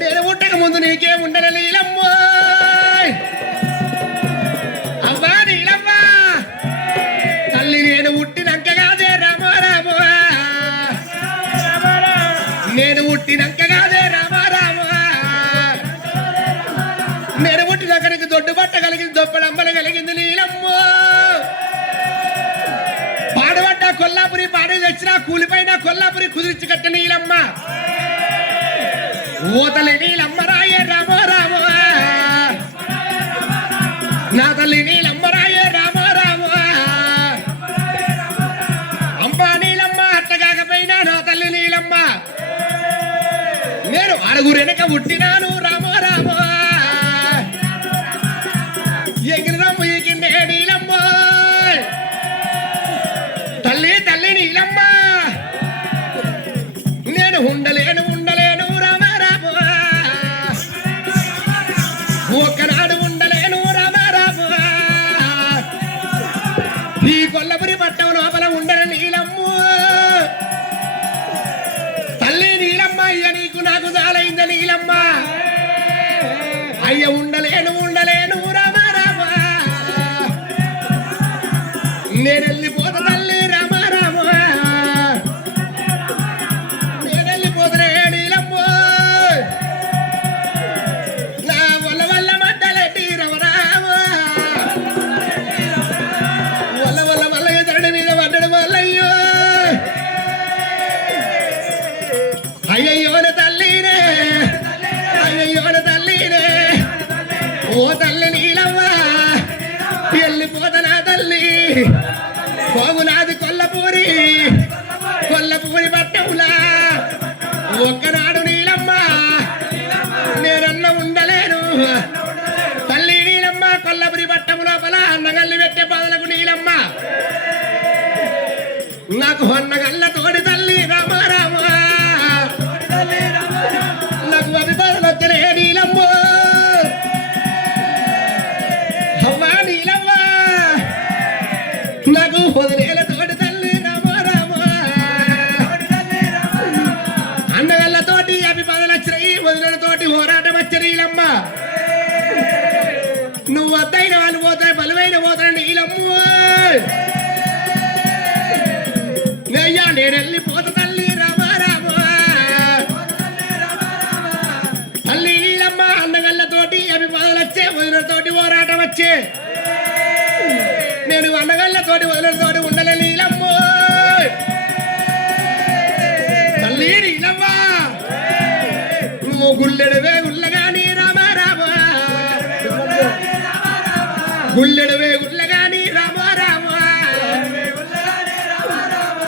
నేను పుట్టక ముందు నీకే ఉండల నీలమ్మ అమ్మా నీలమ్మ తల్లి నేను పుట్టినంక కాదే రామ రామ నేను పుట్టినంక కాదే రామ రామ నేను పుట్టినక్కడికి దొడ్డు బట్ట కలిగింది దొప్పడమ్మల కలిగింది నీలమ్మ పాడబడ్డ కొల్లాపురి పాడే తెచ్చినా కూలిపైన కొల్లాపురి కుదిరించి కట్ట నీలమ్మ ఓతలి నీలమ్మ రాయే రామ రామ నా తల్లి నీలమ్మ రాయే రామ రామ అంబా నీలమ్మ అట్ట కాకపోయినా నా తల్లి నీలమ్మ నేను అరుగురెనక పుట్టినాను రామ రామ ఎగిరినమ్మ ఎగిరినే నీలమ్మ తల్లి తల్లి నీలమ్మ నేను ఉండలేను ఉండలేను రామ రామ ఒక్కనాడు ఉండలేను రామ రామ ఈ కొల్లపురి పట్టం లోపల ఉండను నీలమ్మ తల్లి నీలమ్మ అయ్య నీకు నాకు జాలైంద నీలమ్మ అయ్య ఉండలేను ఉండలేను రామ రామ నేను వెళ్ళిపోతా తల్లి రామ రామ నేను వెళ్ళిపోతున్నా నీలమ్మ నా వల్ల వల్ల మడ్డలెట్టి రమ రామ వల్ల వల్ల వల్ల ఎదరడి మీద పడ్డడం వల్లయ్యో అయ్యయ్యోన తల్లినే అయ్యయ్యోన తల్లినే ఓ తల్లి నీలమ్మ వెళ్ళిపోతా తల్లి కోగులాది కొల్లపూరి కొల్లపూరి పట్టంలా ఒక్కనాడు నీలమ్మ నేనన్న ఉండలేను తల్లి నీలమ్మ కొల్లపురి పట్టం లోపల అన్నగల్లి పెట్టే బాధలకు నీలమ్మ నాకు అన్నగల్ల తోడి తల్లి రామ రామ నాకు అది బాధలు వచ్చలే నీలమ్మ అవ్వా నీలమ్మ నాకు వదిలేల తోటి తల్లి రామ రామ అన్నగల్ల తోటి అవి బాధలు వచ్చినాయి వదిలేల తోటి పోరాటం వచ్చ నీలమ్మ నువ్వు వద్దైన వాళ్ళు పోతాయి బలమైన పోతాడు నీలమ్మ అయ్యా నేను వెళ్ళిపోతా తల్లి రామ రామ తల్లి నీలమ్మ అన్నగల్ల తోటి అవి బాధలు వచ్చే వదిలేల తోటి పోరాటం వచ్చే నేను అన్నగల్ల తోటి వదిలిన తోటి ఉండలే నీలమ్మ తల్లి నీలమ్మ నువ్వు గుల్లెడవే గుల్లగాని రామ రామ గుల్లెడవే గుల్లగాని రామ రామ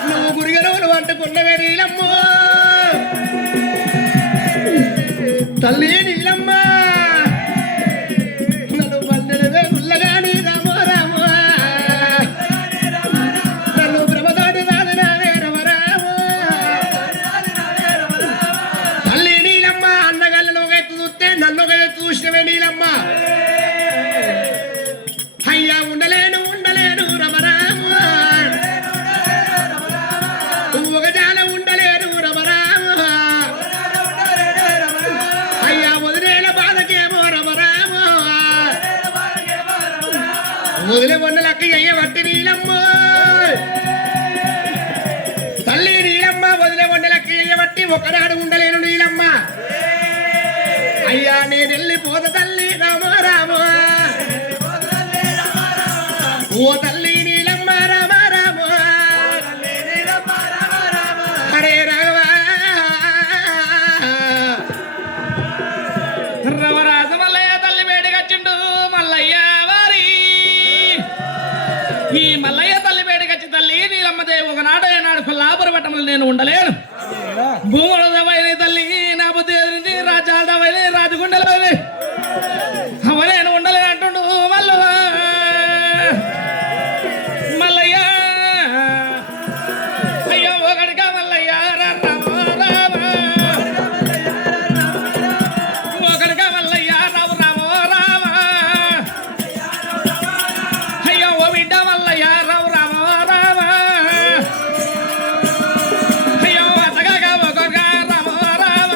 నువ్వు గురిగలవులు వంటుకున్నవే నీలమ్మ తల్లి నీలమ్మ నన్ను వల్లెడవే గుల్లగాని రామ రామ నన్ను బ్రహ్మతోటి సాధనవే రమ రామ తల్లి నీలమ్మ అన్నగల్లలో ఒక ఎత్తు చూస్తే నన్ను ఒక ఎత్తు చూసినవే నీలమ్మ అయ్యా ఉండలేను ఉండలేను రమ రామ ఒక జాల ఉండలేను రమ రామ అయ్యా వదిలేల బాధకేమో రమ రామ వదిలే వండలక్క అయ్య వట్టి నీలమ్మ తల్లి నీలమ్మ వదిలే వండలక్క అయ్య వట్టి ఒకనాడు ఉండలేను నీలమ్మ అయ్యా నేను వెళ్ళిపోత తల్లి రామ రామ ఓ తల్లి నీలమ్మ రామ రామ హరే రామ రవరాజు మల్లయ్య తల్లి వేడిగచ్చిండు మల్లయ్య వారి ఈ మల్లయ్య తల్లి వేడిగచ్చి తల్లి నీలమ్మదే ఒకనాడు ఏనాడు కొల్లాపుర పట్టణంలో నేను ఉండలేను భూముల దవైన తల్లి నా బుద్ధి ఎదిరింది రాజాల దవైన రాజగుండెల అవ నేను ఉండలేను అంటుండు మల్లయ్య అయ్యో ఒకడిగా మల్లయ్య ఒకడిగా మల్లయ్య రావు రామో రామ అయ్యో ఓ బిడ్డ మల్లయ్య రావు రామో రామ అయ్యో అతగా ఒకగా రామో రామ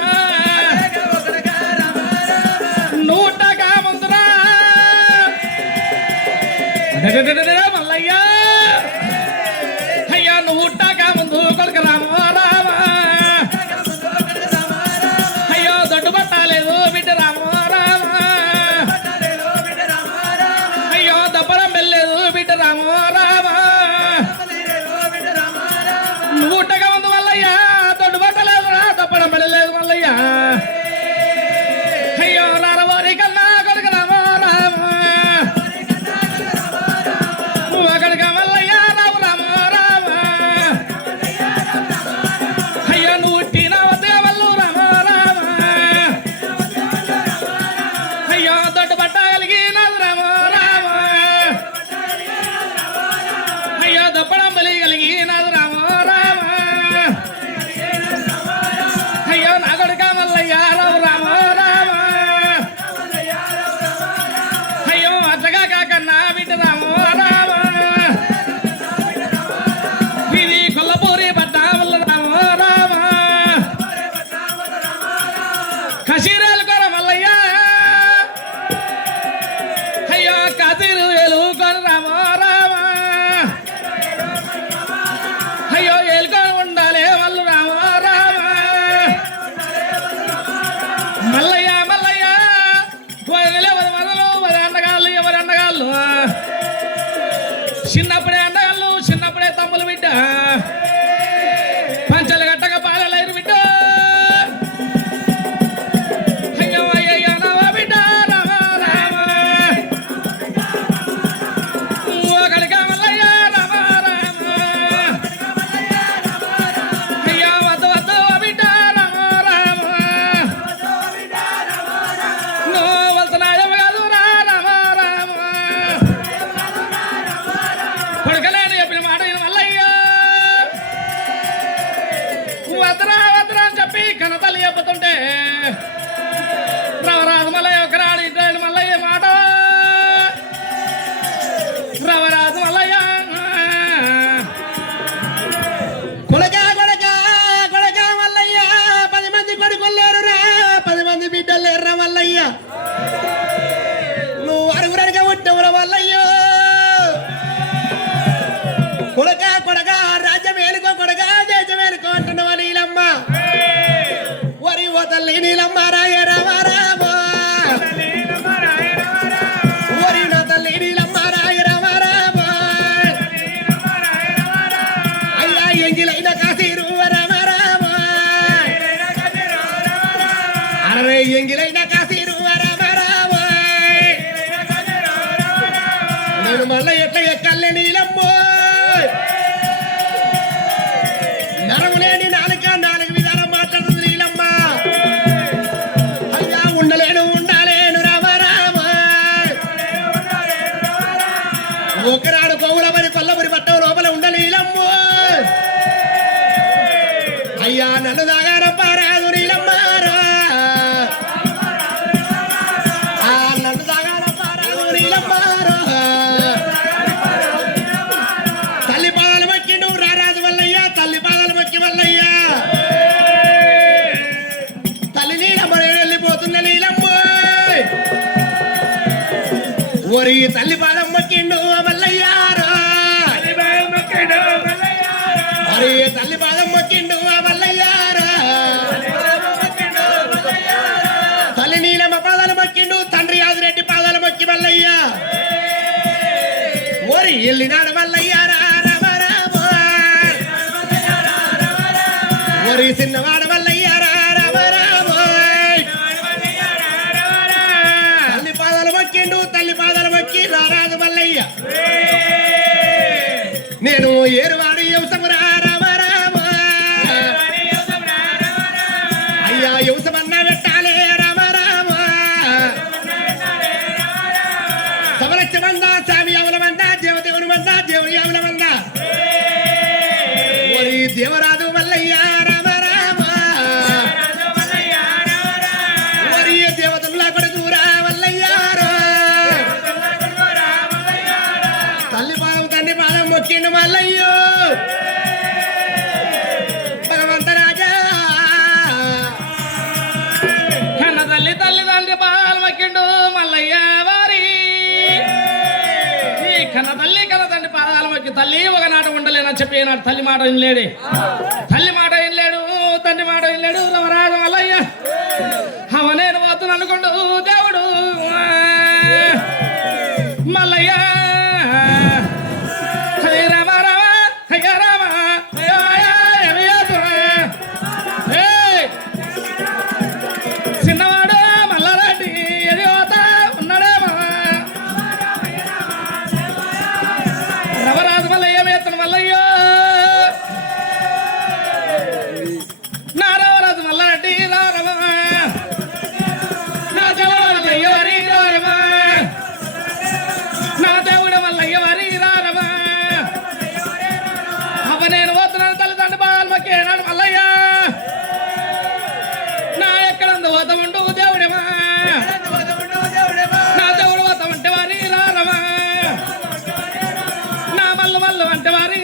నూటగా ముందురా మల్లయ్య అయ్యా నూటగా ముందు కొడుకు రామో రామ అయ్యో దొడ్డు పట్టాలేదు బిడ్డ రామో రామ అయ్యో దప్పడం వెళ్ళలేదు బిడ్డ రామో రామ నూటగా ముందు మల్లయ్య దొడ్డు పట్టలేదు రా దప్పడం వెళ్ళలేదు మల్లయ్య అయ్యో నరవారి కన్నా కొడుకు రామో రామ ఒకడిగా మల్లయ్య రావు రామో రామ అయ్యో నూటి నవతే వల్లు రామో రామ అయ్యో దొడ్డు పట్ట కలిగినది రామో రామ అయ్యో దప్పడం బలి కలిగినది రామో రామ అయ్యో నా కొడుక మల్లయ్య రావు రామో రామ అయ్యో అచ్చగా కాకన్నా బిడ్డ రామో రామ ఇది కొల్లపూరి పట్ట వల్ల రామో రామ కషీరాలు కొర మల్లయ్య అయ్యో కతిరు ఎలుకొని రామో రామ అయ్యో ఎలుకొని ఉండాలి వాళ్ళు రామో రామ మల్లయ్య మల్లయ్య ఎవరి మొదలు ఎవరి అండగాళ్ళు చిన్నప్పుడే అండగాళ్ళు చిన్నప్పుడే తమ్ములు బిడ్డ పంచలు గట్టగా పాలలేరు బిడ్డ అయ్యో అయ్యయ్యో నవ బిడ్డ రామ రామ ఒకడిగా మల్లయ్య రామ రామ అయ్యో వద్దు వద్దు బిడ్డ రామ రామ నువ్వు వెళ్తున్నాయో కాదు రా రామ రామ కొడుకలేని చెప్పిన మాట విను మల్లయ్య వద్దురా వద్దురా అని చెప్పి కనతల్లి చెప్పుతుంటే రవరాజు మల్లయ్య ఒకనాడు ఇద్దరు మల్లయ్య మాట రవరాజు మల్లయ్య కొడకా కొడకా కొడకా మల్లయ్య 10 మంది కొడుకులేరు రా 10 మంది బిడ్డలు లేరురా మల్లయ్య నువ్వు అరుగురగా ఉంటావురా మల్లయ్య కొడకా కొడకా రాజ్యం ఏలుకో కొడకా దేశం ఏలుకో అంటున్నావా నీలమ్మ వరి ఓ తల్లి నీలమ్మ రాయ రామ రామ వరి నా తల్లి నీలమ్మ రాయ రామ రామ అయ్యా ఎంగిలైన కాశీరు రామ రామ అరే ఎంగిలైన కాశీరు రామ రామ నేను మళ్ళీ ఎట్లా ఎక్కలే నీలమ్మ నరము లేని నాలుగు విధాలు మాట్లాడుతుంది నీలమ్మ అయ్యా ఉండలేను ఉండాలేను రామ రామ ఒకనాడు పౌలమని కొల్లమని పట్టం లోపల ఉండలేలమ్మ అయ్యా నన్ను దాగారం పారాదు నీలమ్మారా నన్ను దాగారం పారాదు నీలమ్మారా తల్లి పాదాలు మక్కి నువ్వు రారాజు వల్లయ్య తల్లి పాదాలు మక్కి వల్లయ్య తల్లి నీలమ్మ వెళ్ళిపోతున్న నీలమ్మ ఓరి తల్లి పాదం మొక్కిండు మల్లయ్యారా మరి తల్లి పాదం మొక్కిండు మల్లయ్యారా తల్లి నీలమ్మ ఎల్లినాడు మల్లయ్య రామ రామ ఒరి చిన్నవాడు మల్లయ్య రామ రామ తల్లి పాదాలు మొక్కిండు తల్లి పాదాలు మొక్కి రారాజు మల్లయ్య నేను ఏరువాడు యువసము రామ రామ అయ్యా యువసమన్న పెట్టాలే రామ రామ సమరక్ష మంద స్వామి అవల మంద దేవదేవుని మంద దేవుని అవల మంద ఓరి దేవరాజు మల్లయ్య రామ రామ ఓరి దేవతల కొడుకురా మల్లయ్య తల్లి పాదం తండ్రి పాదం మొక్కిండు మల్లయ్యో భగవంత రాజా కన్న తల్లి తల్లిదండ్రి పాలు మొక్కిండు మల్లయ్య వారి ఈ కన్న తండ్రి పాదాలు మొక్కి తల్లి ఒకనాట ఉండలేనని చెప్పి ఈనాడు తల్లి మాట వినలేడు తల్లి మాట వినలేడు తండ్రి మాట వినలేడు రమరాజు మల్లయ్య అవ నేను పోతున్నా అనుకోండు దేవుడు మల్లయ్య హరి రామ రామ హయ్య రామ హయ్య హయ్య ఏయ్ చిన్నవాడు మల్లారెడ్డి ఎది పోత ఉన్నాడేమో రవరాజు మల్లయ్య వేతను మల్లయ్యో నా రవరాజు మల్లారెడ్డి రారవ నా దేవుడు అయ్యవారి రారవ నా దేవుడు మల్లయ్య వారి రారవ అవ నేను పోతున్నాను తల్లిదండ్రి బాల్ మొక్కేనాడు మల్లయ్య నా ఎక్కడందు పోత ఉండు దేవుడేమా నా దేవుడు పోత ఉంటే వారి రారవా నా మల్లు మల్లు అంటే వారి